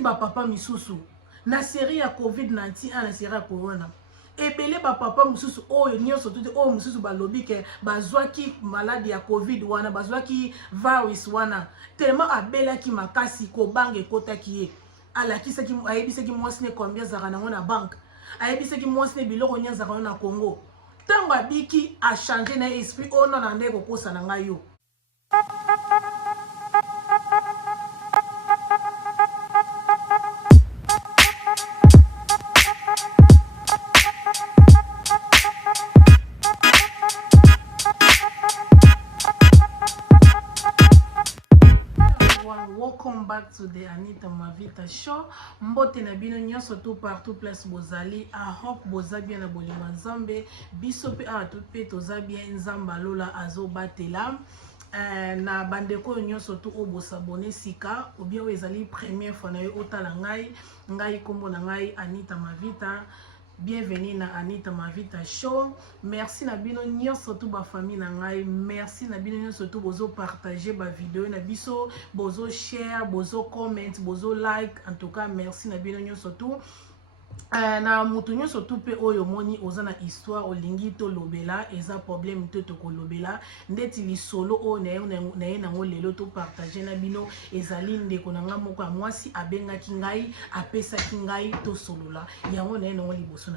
ba papa misusu na série ya COVID-19 na série ya corona ebele ba papa misusu oyo nyonso tuti oyo misusu balobi ke bazwaki maladi ya covid wana bazwaki virus wana tellement abelaki makasi kobanga ekotaki ye alakisaki ayebisaki mwasi ne combien zaka nango na banque ayebisaki mwasi ne biloko nya zaka na Congo tango abiki a changer na esprit ono na ndeko kosa na ngai yo. Welcome back to the Anita Mavita show. Mbote na bino nyonso tout partout place bozali. I hope boza bien na bolima nzambe. Biso pe a tout pe toza bien nzamba lola azo batela. Na bandeko nyonso tout obo s'abonner sika ou bien ezali première fois na yo otala ngai kombo na ngai Anita Mavita. Bienvenue na Anita Mavita show. Merci na bino nyonso tout ba famille na ngai. Merci na bino nyonso tout bozo partager ba vidéo na biso, bozo share, bozo comment, bozo like. En tout cas, merci na bino nyonso tout. Na mutu nyonso tout pe oyo moni oza na histoire olingi to lobela eza problème to ko lobela ndeti li solo o na ye nango lelo to partager na bino ezali ndeko na nga moko ya mwasi abengaki ngai apesaki ngai to solola yango na ye nango liboso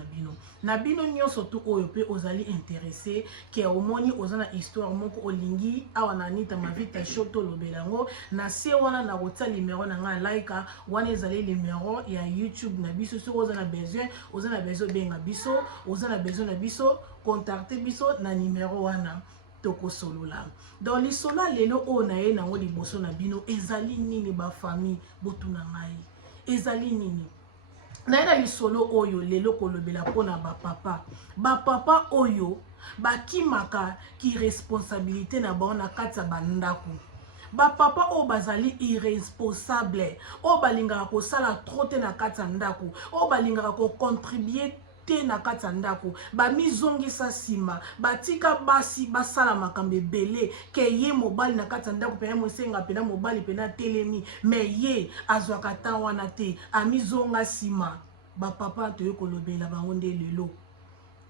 na bino nyonso tout oyo pe ozali intéressé ke omoni oza na histoire moko olingi awa na Anita Mavita show to lobela ngo na se wana na kota numéro na nga like wana ezali numéro ya YouTube na biso so oza na besoin benga biso oza na besoin na biso contacter biso na numéro wana toko solola dans lisola lelo o na ye nango liboso na bino ezali nini ba famille botuna ngai ezali nini na ye na lisolo oyo lelo kolobela pona ba papa oyo bakimaka ki responsabilité na bango na kati ya bandako. Ba papa o bazali irresponsable o balingaka ko sala trop te na kati ya ndako o balingaka ko contribuer te na kati ya ndako ba mizongisa sima batika basi basala makambe belé ke ye mobali na kati ya ndako pe mosenga pe na mobali pe na telemi mais ye azwaka tan wana te amizonga sima ba papa to yo kolobela bango nde lelo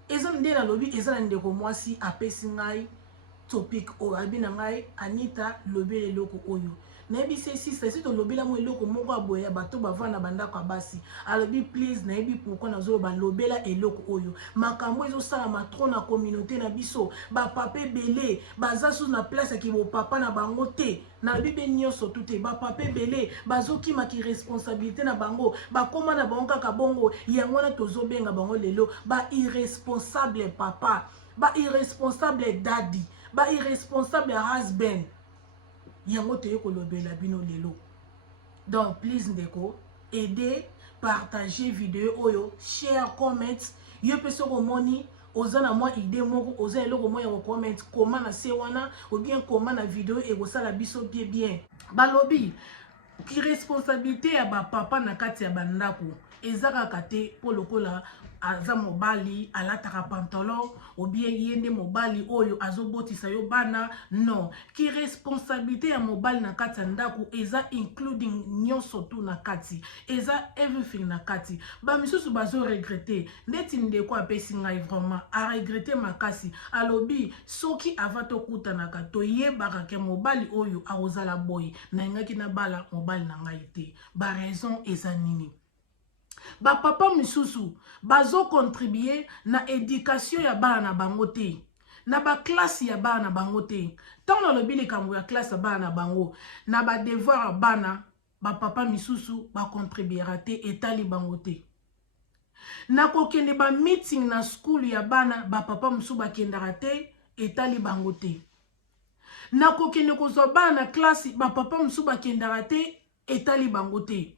eza nde na lobi eza na ndeko mwasi apesi ngai topic o abina ngai Anita lobele loko oyo nayebi si to lobela mo eloko moko aboya bato bavana bandako basi alobi please nayebi pourquoi nazo ba lobela eloko oyo makambo ezo sala matro na communauté na biso ba papa belé baza sous na place ki bo papa na bango te na bibe nyonso tout ba papa belé bazoki maki responsabilité na bango ba koma na bango kaka bongo yango na tozo benga bango lelo ba irresponsable papa ba irresponsable daddy ba irresponsable husband yango te ko lobela bino lelo. Donc please ndeko aider partager vidéo oyo share comment yo peso ko moni ozana moi idée moko oza eloko moya ko comment comment na se wana ou bien comment na vidéo e ko sala biso bien balobi ki responsabilité ya ba papa na kati ya bandako ezaka kate po lokola aza mobali alataka pantalon ou bien yende mobali oyo azobotisa yo bana non ki responsabilité ya mobali na kati ya ndako eza including nyonso tu na kati eza everything na kati ba misusu bazo regretter ndeti ndeko apesi ngai vraiment a regretter makasi alobi soki avato kutanaka to yebaka ke mobali oyo akozala boy na ngaki na bala mobali na ngai te ba raison eza nini ba papa misusu bazo contribuer na éducation ya bana na bango te na ba classe ya bana bango te tant na lobili kambo ya classe ya bana bango na ba devoir bana ba papa misusu ba contribuera te etali bango te na kokende ba meeting na school ya bana ba papa misusu ba kendara te etali bango te na kokende kozwa bana classe ba papa misusu ba kendara te etali bango te.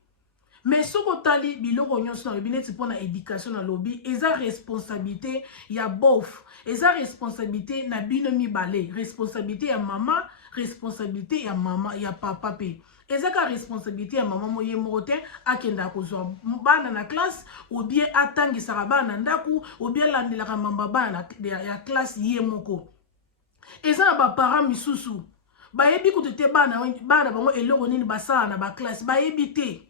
Mais soko tali biloko nyonso na bineti pona éducation na lobby eza responsabilité ya bof eza responsabilité na bino mibale responsabilité ya mama responsabilité ya mama ya papa pe eza ka responsabilité ya mama moye mote akenda kozwa bana na classe ou bien atangisaka bana ndaku ou bien landelaka mamba bana ya classe ye moko eza na ba parents misusu bayebi kutete bana bango eloko nini basala na ba classe bayebi te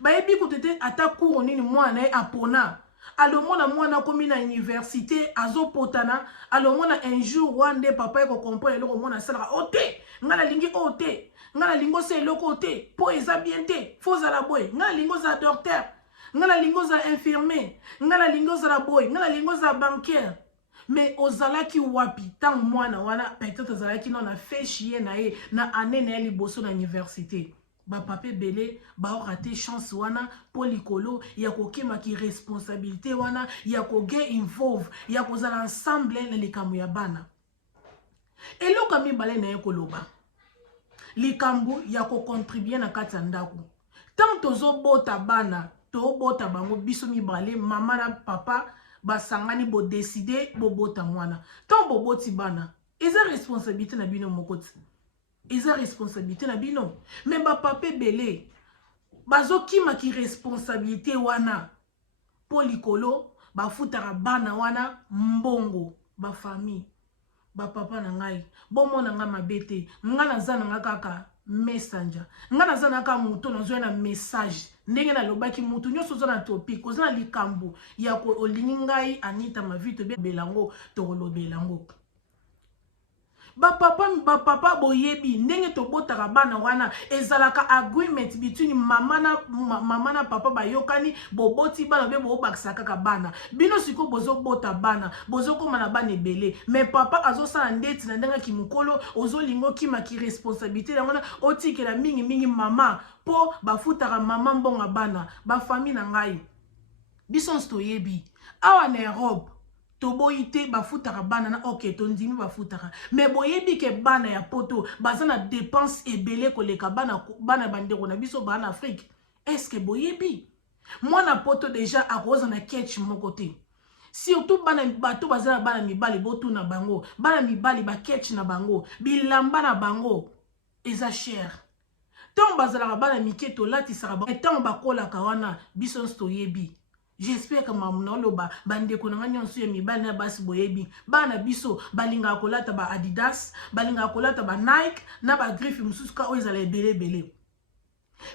bayebi kotete ata cours nini mwana apona alomona mwana komi na université azopotana alomona un jour wande papa eko comprendre eloko mwana asalaka ote nga nalingi ote nga nalingi osa eloko ote po eza bien te fo ozala boye nga nalingi ozala docteur nga nalingi ozala infirmier nga nalingi ozala boye nga nalingi ozala banquière. Mais ozalaki wapi tant mwana wana peut-être ozalaki non na fait chier na ye na année na liboso na université ba papé belé ba raté chance wana pour likolo ya kokima ki responsabilité wana ya ko get involve ya ko zala ensemble na likambo ya bana eloko mibale na ekoloba likambo ya ko contribuer na kati ya ndako tant tozobota bana tobota bango biso mibale mama na papa basangani bo décider bo bota mwana tant bo boti bana eza responsabilité na bino mokoti eza responsabilité na bino mais ba papé belé bazokima ki responsabilité wana po likolo bafutaka bana wana mbongo ba famille ba papa na ngai bomona nga mabete nga nazana nga kaka messenger nga nazana ka muto nazo na message ndenge na lobaki mutu nyoso zo na topic ozana likambo ya ko olingi ngai Anita Mavito be belango to lobelango ba papa boyebi ndenge to botaka bana wana ezalaka agreement between mama na papa bayokani boboti bana be bobakisa kaka bana bino siko bozo bota bana bozo koma na bana ebele mais papa azosala ndeti na ndenge ki mukolo ozolingo kima ki responsabilité yango na otikela mingi mama po bafutaka mama mbonga bana ba famille na ngai biso stoyebi awa na Europe toboite bafutaka bana na ok tondimi bafutaka mais boyebi ke bana ya poto bazana dépense ebele koleka bana bandeko na biso bana Afrique est-ce que boyebi mwana poto déjà akoza na catch moko te surtout bana bato bazana bana mibali botu na bango bana mibali ba catch na bango bilamba na bango eza cher tant bazala bana miketo lati saraba tant bakola kawana biso stoyebi. J'espère que mamuna loba bande konanga nyonso ya mibali na basi boyebi bana biso balinga kolata ba Adidas balinga kolata ba Nike na ba griffe mususu ka oyezala ebele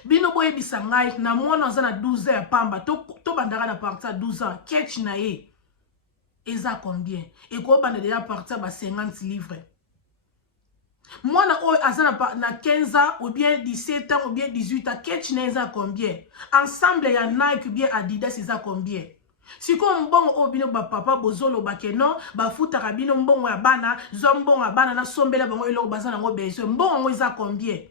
bino boyebi sangai na mwana azana 12 ans ya pamba to bandaka na partir 12 ans catch na ye eza combien et ko banda déjà partir ba 50 livres mwana oyo azana na 15 ans ou bien 17 ans ou bien 18 ans catch na eza combien ensemble ya Nike ou bien Adidas eza combien siko mbongo oyo bino ba papa bozolo bakeno bafutaka bino mbongo ya bana zo mbongo ya bana na sombela bango eloko bazana ngo beso mbongo ngo eza combien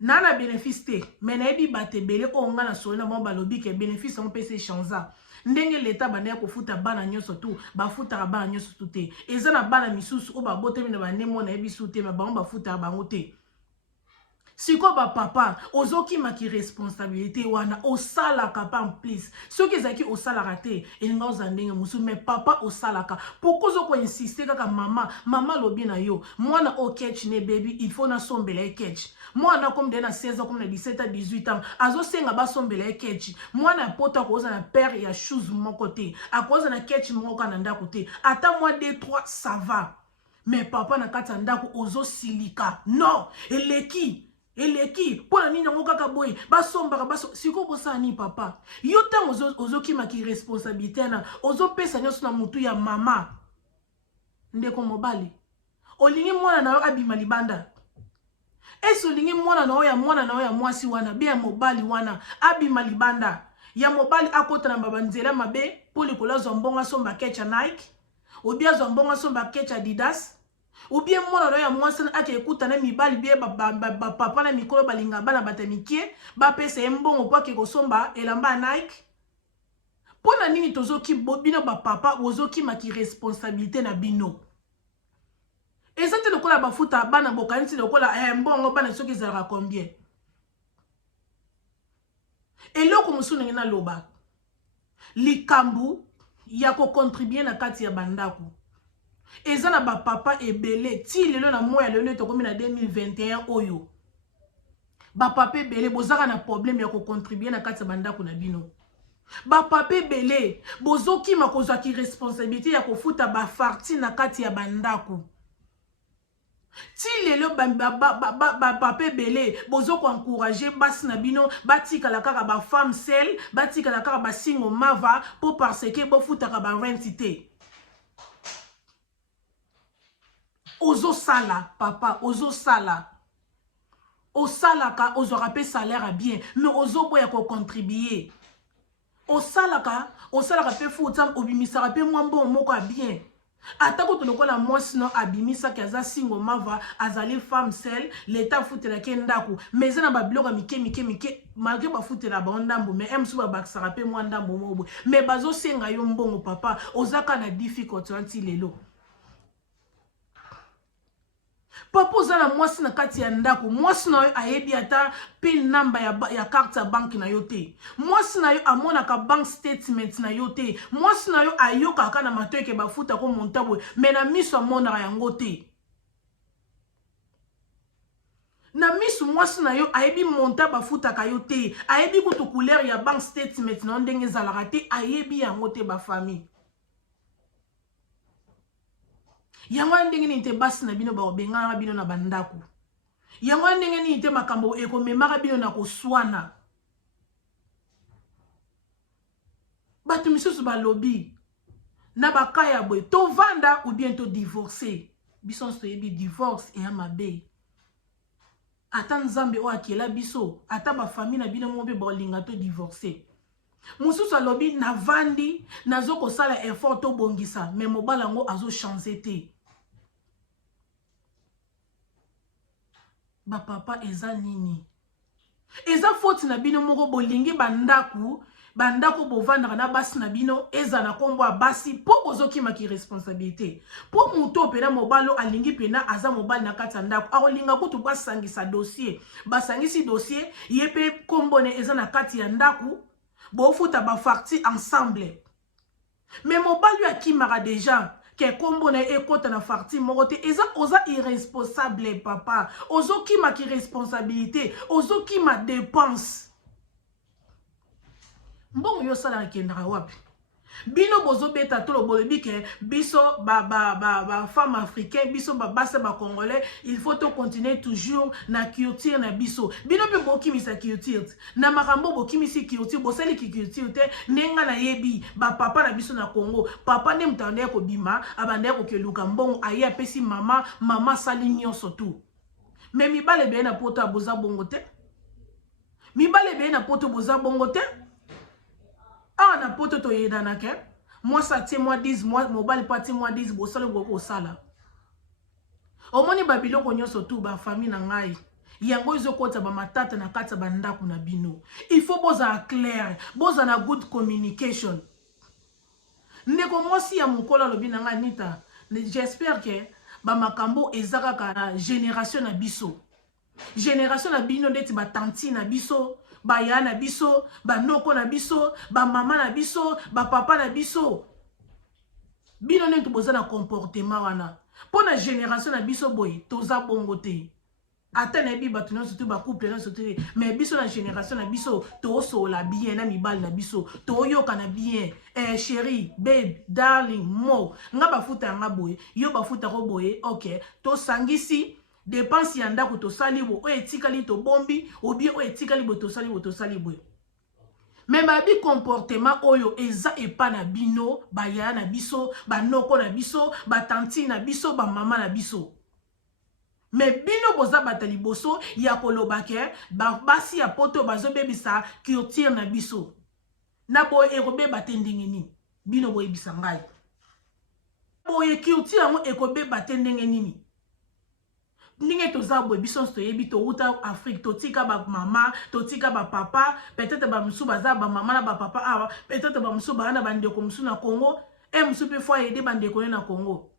nana bénéfice te mais na yebi batebele o nga na sona mo balobi ke bénéfice on pese chanza ndenge leta bana kofuta bana nyonso tu bafutaka bana nyonso tu te eza na bana misusu o babotemi na banemo na yebi su te ma bango bafuta bango te siko ba papa ozoki maki responsabilité wana osalaka pa en plus soki ezaki osalaka te elinga ozandenge musu mais papa osalaka pourquoi ozoko insister kaka mama lobi na yo mwana o catch ne baby il faut na sombela e catch mwana comme de na 16 ans comme na 17 ans 18 ans azosenga ba sombela e catch mwana pota koza na père ya shoes moko te akoza na catch moko na ndako te ata moi 2 3 ça va mais papa na kata ndako ozo silika non eleki pona nini ngo kaka boy basombaka siko bosala ni papa yo tango ozokima ki responsabilité na ozopesa nyonso na mutu ya mama ndeko mobali olingi mwana na yo abima libanda eso olingi mwana na yo ya mwasi wana bia mobali wana abima libanda ya mobali akota na babanzela mabe po likola zombonga somba kecha Nike obia zombonga somba kecha Adidas ou bien mwana na ya mwasi ake ekuta na mibali bie papa na mikolo balinga bana batamikie bapesa mbongo po ake kosomba elamba Nike pona nini tozoki bino ba papa ozoki maki responsabilité na bino eza te lokola bafuta bana bokanisi lokola mbongo bana soki ezalaka combien eloko mosusu ndenge na loba likambu ya kocontribuer na kati ya bandako eza na ba papa ebele ti lelo na moya lelo tokomi na 2021 oyo ba papa ebele bozaka na problème ya kocontribuer na kati ya bandako na bino ba papa ebele bozokima kozwa ki responsabilité ya kofuta ba farti na kati ya bandako ti lelo papa belé bozo ko encourager basi na bino batikala kaka ba femme seule batikala kaka ba single mava pour parce que bo futaka ba rentité ozo sala papa ozo sala osalaka ozwaka pe salaire bien mais ozo boya ko contribuer osalaka pe futa obimisaka pe mwa mbongo moko bien atako to lokola mwasi no abimisa ki aza single mava azali femme seule l'état futela ke ndako mais na ba biloko mike malgré ba futela ba ndambo mais emsu ba bakisaka pe mwa ndambo mobo mais bazo senga yo mbongo papa ozaka na difficulty anti lelo papa ozala mwasi na kati ya ndako mwasi na yo ayebi ata pin number ya carte ya banque na yo te mwasi na yo amonaka bank statement na yo te mwasi na yo ayokaka na matoyo ke bafuta ko montabo mais na miso amonaka yango te na miso mwasi na yo ayebi monta bafutaka yo te ayebi kutu couleur ya bank statement na ndenge ezalaka te ayebi yango te bafamille yango ndenge ni te basi na bino ba obengana bino na bandako yango ndenge ni te makambo ekomemaka bino na koswana bato misusu balobi na bakaya boye to vanda ou bien to divorcer biso so yebi divorce e amabe ata nzambe o akela biso ata ba famille na bino mo be bolinga to divorcer mususu alobi na vandi nazo kosala effort to bongisa mais mobala ngo azo changer te ba papa eza nini eza faute na bino moko bolingi bandako bovandaka na basi na bino eza na kombo basi po bozokima ki responsabilité po muto pena mobalo alingi pena aza mobali na kati ya ndako akolinga kutu basangisa dossier basangisi dossier yepe kombo ne eza na kati ya ndako bofuta ba farti ensemble mais mobali akimaka déjà ke kombo na ekota na farti moko te eza oza irresponsable papa ozokima ki responsabilité ozokima dépense mbongo yo sala kendaka wapi bino bozobeta tolo bolobi ke biso ba femme africaine biso base ba congolais il faut to continuer toujours na culture na biso bino pe bokimisa culture na makambo bokimisi culture bosali ki culture te nenga na yebi ba papa na biso na Congo papa ne mtande ko bima abande ko keluka mbongo aye apesi mama sali nyonso tu mais mibale be na poto aboza bongo te mibale be na poto boza bongo te ah na poto to yedana ke moi ça tie moi 10 moi mobile parti moi 10 bo sala go sala omoni ba biloko nyonso tu ba famille na ngai yango ezokota ba matata na kati ba ndako na bino il faut boza clair boza na good communication ndeko mosi ya mukola lobi na ngai nita j'espère que ba makambo ezaka ka génération na biso bino ndeti ba tanti na biso ba ya na biso ba noko na biso ba mama na biso ba papa na biso bino netu boza na comportement wana pona génération na biso boy toza bongo te ata na bi batu nyonso tu ba couple nyonso te mais biso na génération na biso to sola bien na mibali na biso to yoka na bien chérie babe darling mo nga bafuta nga boy yo bafuta ko boy OK to sangisi dépense ya ndako to sali bo o etikali to bombi ou bien o etikali bo to sali bo mais ba bi comportement oyo eza epa na bino ba ya na biso ba noko na biso ba tanti na biso ba mama na biso mais bino boza batali boso ya koloba ke ba basi ya poto bazo bebisa culture na biso na bo erobe batendenge ni bino bo ebisa ngai boye culture yango ekobe batendenge nini ninge toza boye biso to yebi to uta Afrique to tika ba mama to tika ba papa peut-être ba musu baza ba mama na ba papa awa peut-être ba musu ba na bandeko musu na Congo musu pe fois aider bandeko na Congo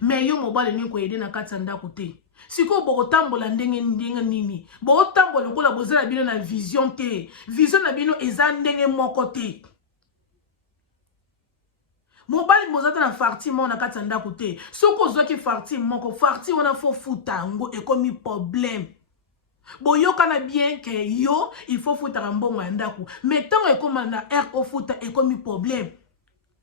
mais yo mobile ni ko aider na kati ndako te siko bo tambola ndenge nini bo tambola ko la bozela bino na vision te vision na bino eza ndenge moko te mobali mozata na farti mo na kati ndako te soko zoki farti moko farti wana fo futa ngo ekomi problème boyoka na bien que yo il faut futa mbongo ya ndako mais tant ekoma na air ko futa ekomi problème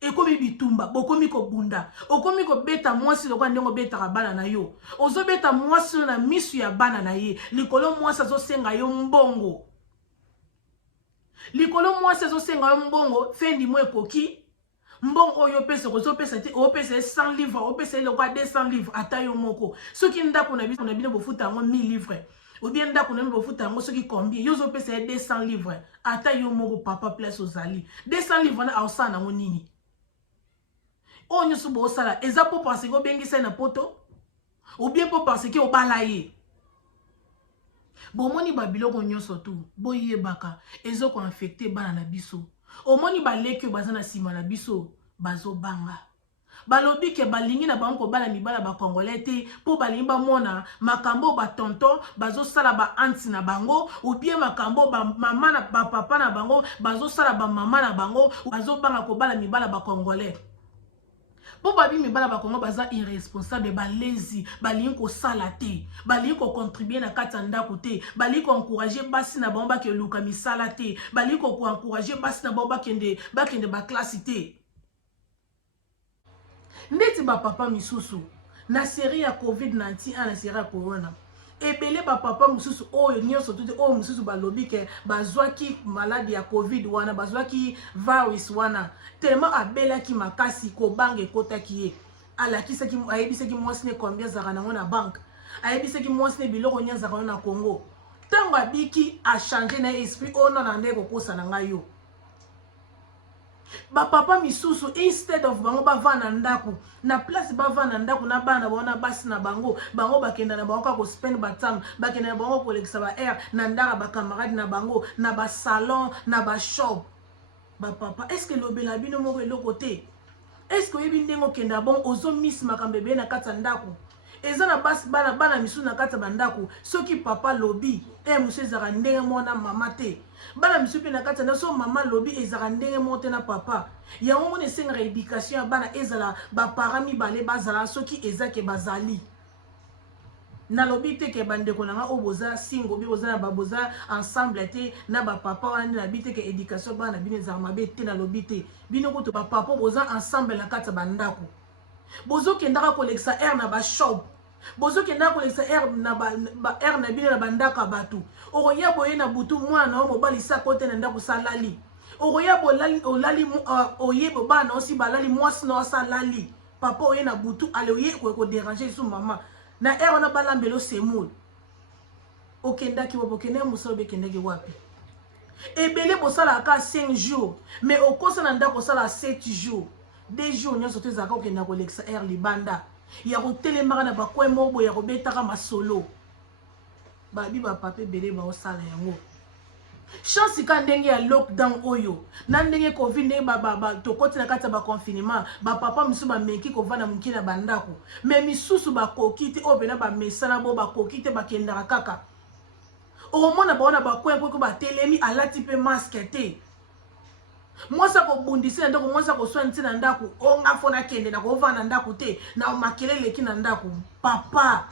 ekomi bitumba bokomi ko bunda okomi ko beta mwasi lokwa ndenge obetaka bana na yo ozo beta mwasi na misu ya bana na ye likolo mwasi azosenga yo mbongo likolo mwasi azosenga yo mbongo fendi mo ekoki mbongo oyo pesa kozopesa te opesa 100 livres opesa lokwa 200 livres ata yo moko soki ndako na bino bofuta yango 1000 livres ou bien ndako na bino bofuta yango soki combien yo zopesa 200 livres ata yo moko papa place ozali 200 livres na ausana nango nini o nyusu bo sala eza po parce que obengisa na poto ou bien po parce que obala ye bomoni babiloko nyonso tu boyebaka ezoko infecté bana na biso omoni baleki baza na sima na biso bazobanga balobi ke balingi na bango kobala mibala bakongolais te po balingi bamona makambo batonton bazosala ba anti na bango ou bien makambo mama na papa na bango bazosala ba mama na bango bazobanga kobala mibala bakongolais po babi mibala bakongo baza irresponsable balezi balingi kosala te balingi kocontribuer na kati ya ndako te balingi koencourager basi na bango bakeluka misala te balingi koencourager basi na bango bakende baklasi te ndeti bapapa misusu na série ya covid-19 na série ya corona ebele bapapa mususu oyo nyonso tuti oyo mususu balobi ke bazwaki maladi ya covid wana bazwaki virus wana tellement abelaki makasi kobanga ekotaki ye alakisaki ayebisaki mwasi ne combien azaka nango na banque ayebisaki mwasi ne biloko nyonso azaka na Congo ntango abiki achange na esprit oyo na nde kokosa na ngai yo bapapa misusu instead of bango bavana ndako na place bavana ndako na bana baona basi na bango bakenda na bango ko spend batam bakenda na bango kolekisa ba air na ndaka ba camarade na bango na ba salon na ba shop bapapa est-ce que lobela bino moko eloko te est-ce que yebi ndengo kenda bon ozo miss makambe be na kata ndako eza na basi bana misu na kata bandako soki papa lobi musu ezaka ndenge mona mama te bana misu pe na kata na so mama lobi ezaka ndenge mote na papa yango mona esengaka éducation ya bana ezala baparents mibale bazala soki ezake bazali na lobi te ke bandeko nanga o boza singo bi boza na baboza ensemble te na bapapa wana na bite ke éducation bana bino ezaka mabe te na lobi te bino kutu bapapa boza ensemble na kata bandako bozokendaka kolekisa air na bashop bozokendaka kolekisa air na bino na bandako bato okoya boye na butu mwana o mobali sako te na ndako salali okoya olali oyebo bana osi balali mwasi na osalali papa oye na butu ale oye ko déranger su mama na air wana balambelo semoul okendaki wabokende musala bekendaki wapi ebele bosala ka 5 jours mais okosa na ndako sala 7 jours 2 jours nyonso tezaka okenda kolekisa air libanda ya kotelemaka na bakwe mobo ya kobetaka masolo babi bapapa ebele baosala yango chance ka ndenge ya lockdown oyo na ndenge covid ndenge tokoti na kati ya baconfinement bapapa misusu bameki kovanda moki na bandako me misusu bakoki te oyo pena bamesana bo bakoki te bakendaka kaka okomona baona bakwenkwe batelemi alati mpe maske te mwasa kobundisi na ndako mwasa koswani ti na ndako onga fo nakende na kovanda na ndako te na makele eleki na ndako papa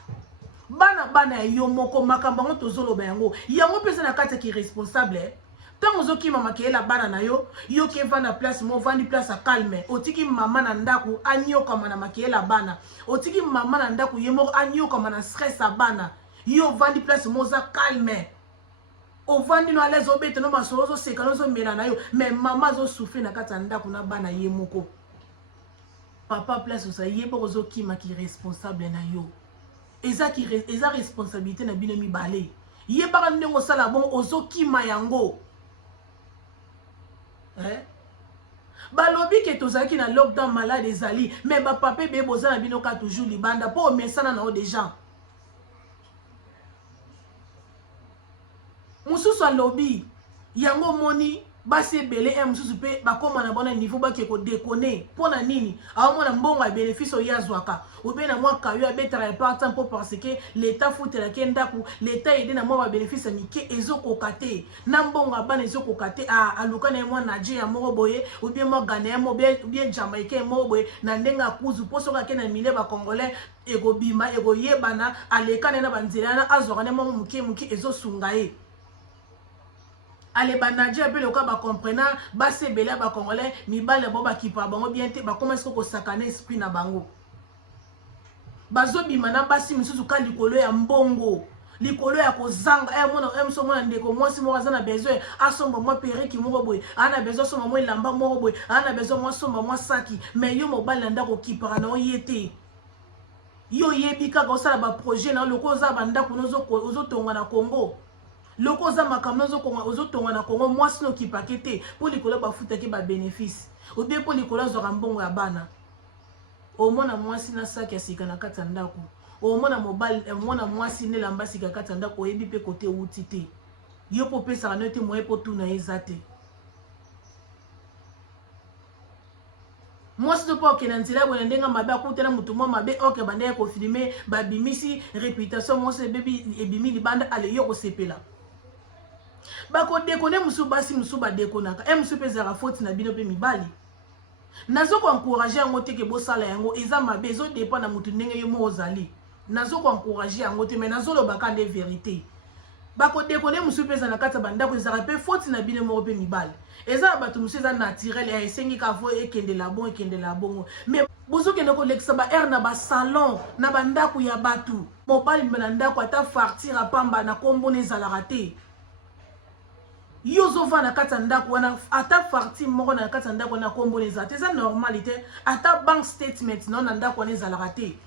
bana ya yo moko makambo yango tozoloba yango mpesa na kati ya kiresponsable ntango ozokima makeyela bana na yo yo kevanda place mo vandi place calme otiki mama na ndako anyokama na makeyela bana otiki mama na ndako ye moko anyokama na stress ya bana yo vandi place mo oza calme ovandi no alaise obete no masolo ozoseka nozomela na yo mais mama azosouffrir na kati ya ndako na bana ye moko papa place oza ye moko ozokima kiresponsable na yo eza responsabilité na bino mibale yebaka ndenge osala bongo ozokima yango balobi ke tozalaki na lockdown malade ezali mais bapapa ebe boza na bino ka toujours libanda mpo omesana na o deja mosusu alobi yango moni basi ebele mosusu mpe bakoma na bona niveau bake kodekone mpo na nini aomona mbongo ya bénéfice oyo azwaka obe na mwa kayo abetaka eparta mpo parce que l'état futelaki ndako l'état ede na mwa babénéfice ya mike ezokoka te na mbongo ya bana ezokoka te aluka na ye mwa nigeria moko boye obie mwa ghanais mo bien jamaïcain moko boye na ndenge akuzu mpo soki ake na milie bacongolais ekobima ekoyebana aleka na ye na banzela wana azwaka nde mwa moke moke ezosunga ye ale banadia pe loka ba comprena ba sebela ba congolais mibale bo ba kipa bango bien te ba commence ko sakana esprit na bango bazo bima na basi misusu ka likolo ya mbongo likolo ya kozanga mona emso mona ndeko mwasi moko aza na besoin asomba mwa periki moko boye ana besoin somba mwa elamba moko boye ana besoin mwa somba mwa saki mais yo mobali na ndako kipara na oye te yo yebi kaka osala ba projet na loko oza bandako ozotonga na Congo loko oza makambo ozotonga na Congo mwasi no kipake te po likolo bafutaki ba bénéfice ou bien po likolo azwaka mbongo ya bana omona mwasi na saki ya sika na kati ya ndako omona mobali mwana mwasi ne lamba sika kati ya ndako oyebi pe kote uti te yo po pesaka no te moye po tuna eza te mwasi to po okende nzela boye ndenge mabe akutela mutu mwa mabe oke banda kofilme babimisi réputation mwasi ebimi libanda ale yo kosepela bakodekone musu basi musu badekonaka musu pe ezalaka foti na bino pe mibali nazo ko encourager yango te ke bosala yango eza mabe ezo dépend na mutu ndenge yo mo ozali nazo ko encourager yango te mais nazo lobaka nde vérité bakodekone musu pe ezala kati ya bandako ezalaka pe foti na bino moko pe mibali eza bato musu eza naturel ya esengi ka fo ekendela bongo mais bozokende kolekisa ba aire na basalon na bandako ya bato mobali mbe na ndako ata fartir apamba na kombo ezalaka te yo zova na kati ya ndako wana ata farti moko na kati ya ndako na kombo ezala te eza normalité ata bank statement na ndako wana ezalaka te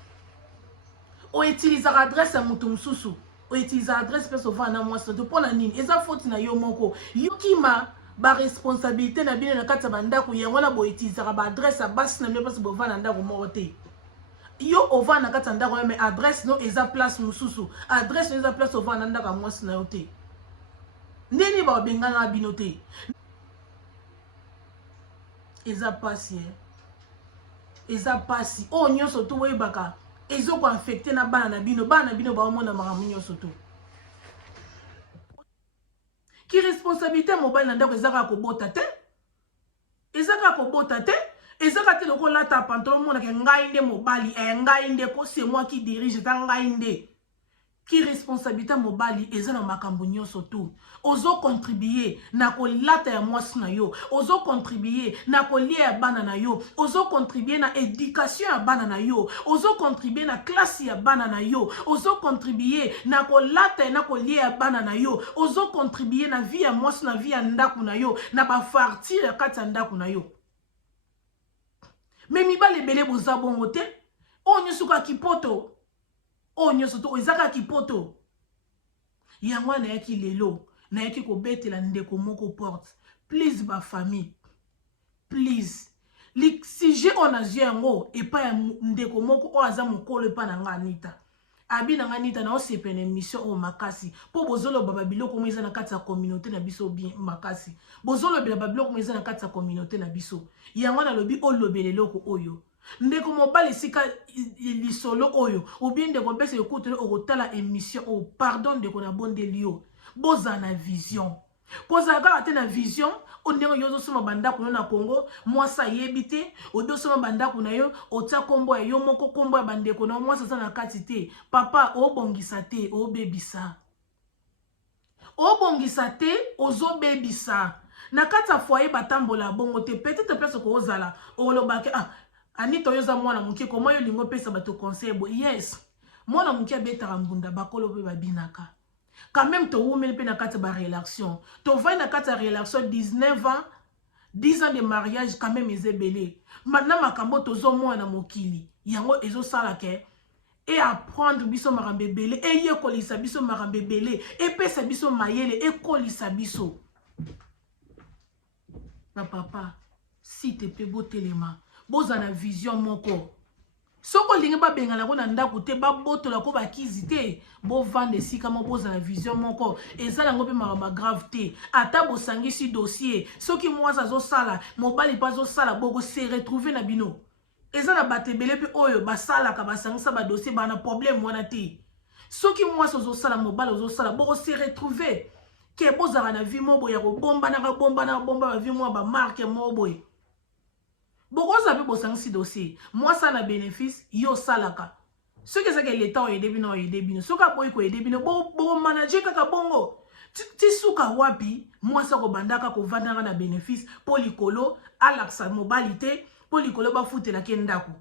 outilisaka adresse ya mutu mosusu outiliza adresse mpe sova na mwasi to mpona nini eza foti na yo moko yo kima baresponsabilité na bino na kati ya bandako yango wana boutilisaka baadresse ya basi na bino mpasi bova na ndako moko te yo ova na kati ya ndako me adresse no eza place mosusu adresse no eza place ova na ndako ya mwasi na yo te ndeni babengana na bino te eza pasi eza pasi oyo nyonso to oyebaka ezokoinfecte na bana na bino baomona makambo nyonso to ki responsabilité mobali na ndako eza kaka kobota te eza kaka te lokolata pantalon monaka ngai nde mobali ngai nde ko c'est moi qui dirige ta ngai nde ki responsabilité mobali eza na makambo nyonso tu ozo contribuer na kolata ya mwasi na yo ozo contribuer na kolia ya bana na yo ozo contribuer na éducation ya bana na yo ozo contribuer na classe ya bana na yo ozo contribuer na kolata na kolia ya bana na yo ozo contribuer na vie ya mwasi na vie ya ndako na yo na ba fartir ya kati ya ndako na yo mais mibali ebele boza bongo te oyo nyonso ka kipoto oyo nyonso to ezaka kipoto yango wana nayaki lelo nayaki kobetela ndeko moko porte please ba famille please li sujet on azwi yango epa ya ndeko moko oyo aza mokolo epa na nga Anita abi na nga Anita na osepena émission oyo makasi po bozoloba babiloko mo eza na kati ya communauté na biso bien makasi bozolobela babiloko mo eza na kati ya communauté na biso yango nalobi olobela eloko oyo ndeko mobali sika lisolo oyo ou bien ndeko mpesa ekutele okotala émission o pardon ndeko na bondeli yo boza na vision kozala kaka te na vision ondenge yo ozosoma bandako na Congo mwasi ayebi te odosoma bandako na yo otia kombo ya yo moko kombo ya bandeko na mwasi aza na kati te papa obongisa te obebisa te ozobebisa na kati ya foyer batambola bongo te peut-être place ko ozala olobake Anita oyoza mwana muke koma yo lingo pesa bato conseil bo yes mwana muke betaka mbunda bakolo pe babinaka quand même to wumeli pe na kati ba relation to vai na kati ya relation 19 ans 10 ans de mariage quand même ezebele maintenant makambo tozo mwana mokili yango ezo sala ke et apprendre biso makambe belé et yekolisa biso makambe belé et pesa biso mayele et kolisa biso papa si te pe botelema boza na vision moko soko lingi ba bengala ko na ndako te ba botola ko bakizi te bo vande sika mo boza na vision moko ezala ngo pe makamba grave te ata bo sangisi dossier soki mwaza zo sala mobali pa zo sala boko se retrouver na bino ezala batebele pe oyo basala ka basangisa ba dossier ba na problème wana te soki mwaza zo sala mobali zo sala boko se retrouver ke boza na vie mo boya ko bomba na ba vie mo ba marque mo boy bokoza pe bosangisi dossier mwasa na bénéfice yo salaka soki ezaka l'état oyede bino oyede bino soki aboyi koyede bino bo manager kaka bongo ti suka wapi mwasi akobandaka kovandaka na bénéfice po likolo alakisa mobali te po likolo bafutelaki ndako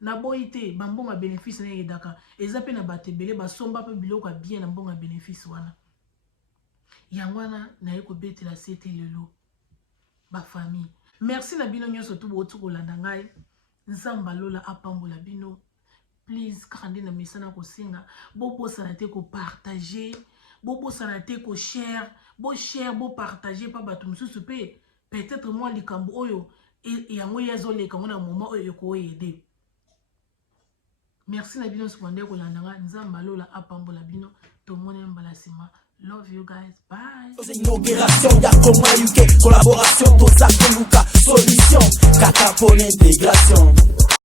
na boyi te bambonga bénéfice na yedaka eza pe na bato ebele basomba pe biloko ya bien na mbonga bénéfice wana yango wana naye kobetela sete lelo bafamille merci na bino nyonso tu bouti kolanda ngai nzambe alola apambola bino please kaka nde na misana kosenga bobosana te kopartage bobosana te koshare boshare bopartage pa bato mosusu pe peut-être mwa likambo oyo yango ye azoleka ngo na moma oyo ekoyede merci na bino nyonso bande kolanda nga nzambe alola apambola bino tomoni mbala nsima. Love you guys. Bye. Inauguration, y'a comment UK, collaboration, Tozak Luka, solution, Kaka pour l'intégration.